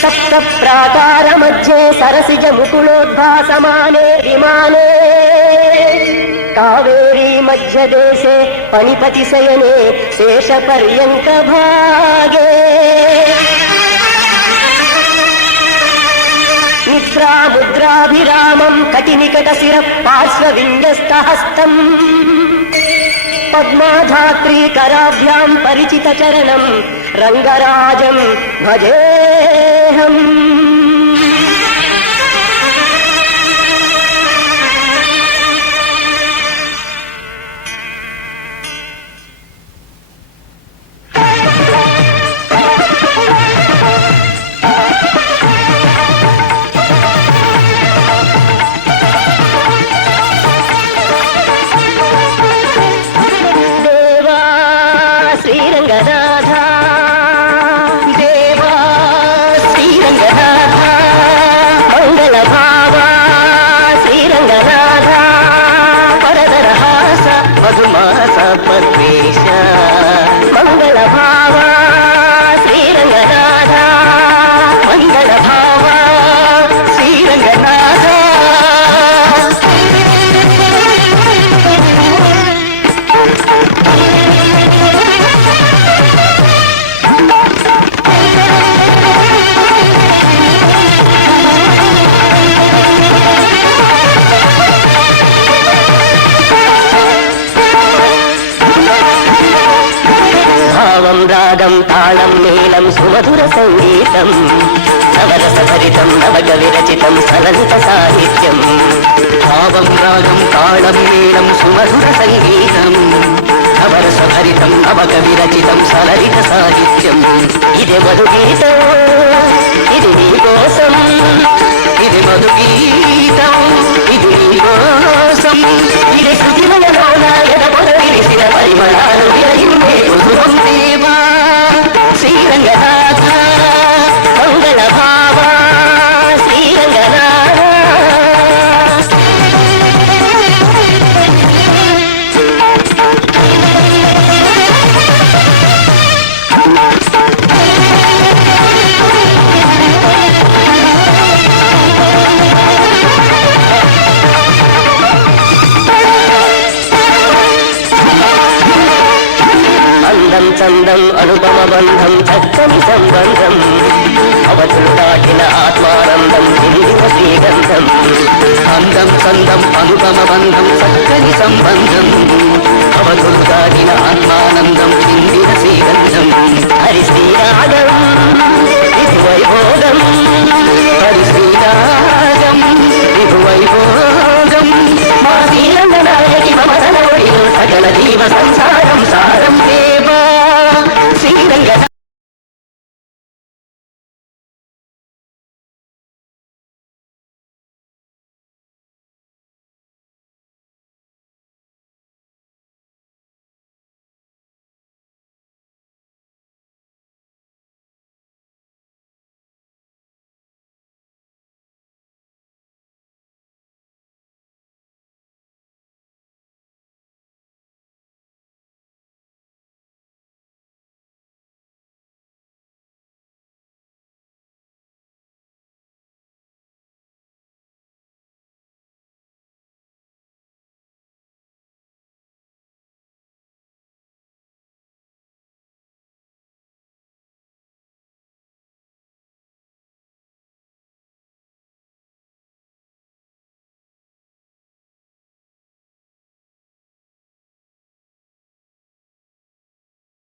सप्त प्राकार मध्ये सरसिज मुकुलोद्भासमाने विमाने कावेरी मध्य देशे पणिपति शयने शेष पर्यंक भागे निद्रा मुद्राभिरामं कटिनिकट शिर पार्श्व विन्यस्त हस्तम् पद्माधात्री कराभ्यां परिचित चरणं रंगराजं भजेऽहम् रागं तालं नीलं सुमधुर संगीतं नवरसभरितं नवकविरचितं सललित साहित्यं भावं रागं तालं नीलं सुमधुर संगीतं नवरसभरितं नवकविरचितं सललित साहित्यं इदे मधुगीतं इदे नीकोसं इदे मधुगीतं इदे नीकोसं इदे श्रुतिमयलोलायन पुरविरिसिर परिमళాలు విరజిమ్మే కుసుమం దేవా శ్రీరంగనాథ మంగళ భావ శ్రీరంగనాథ చందం అనుపమ బంధం చక్కని సంబంధం అవధులు దాటిన ఆత్మానందం దివ్య శ్రీగంధం అందం చందం అనుపమ బంధం చక్కని సంబంధం అవధులు దాటిన ఆత్మానందం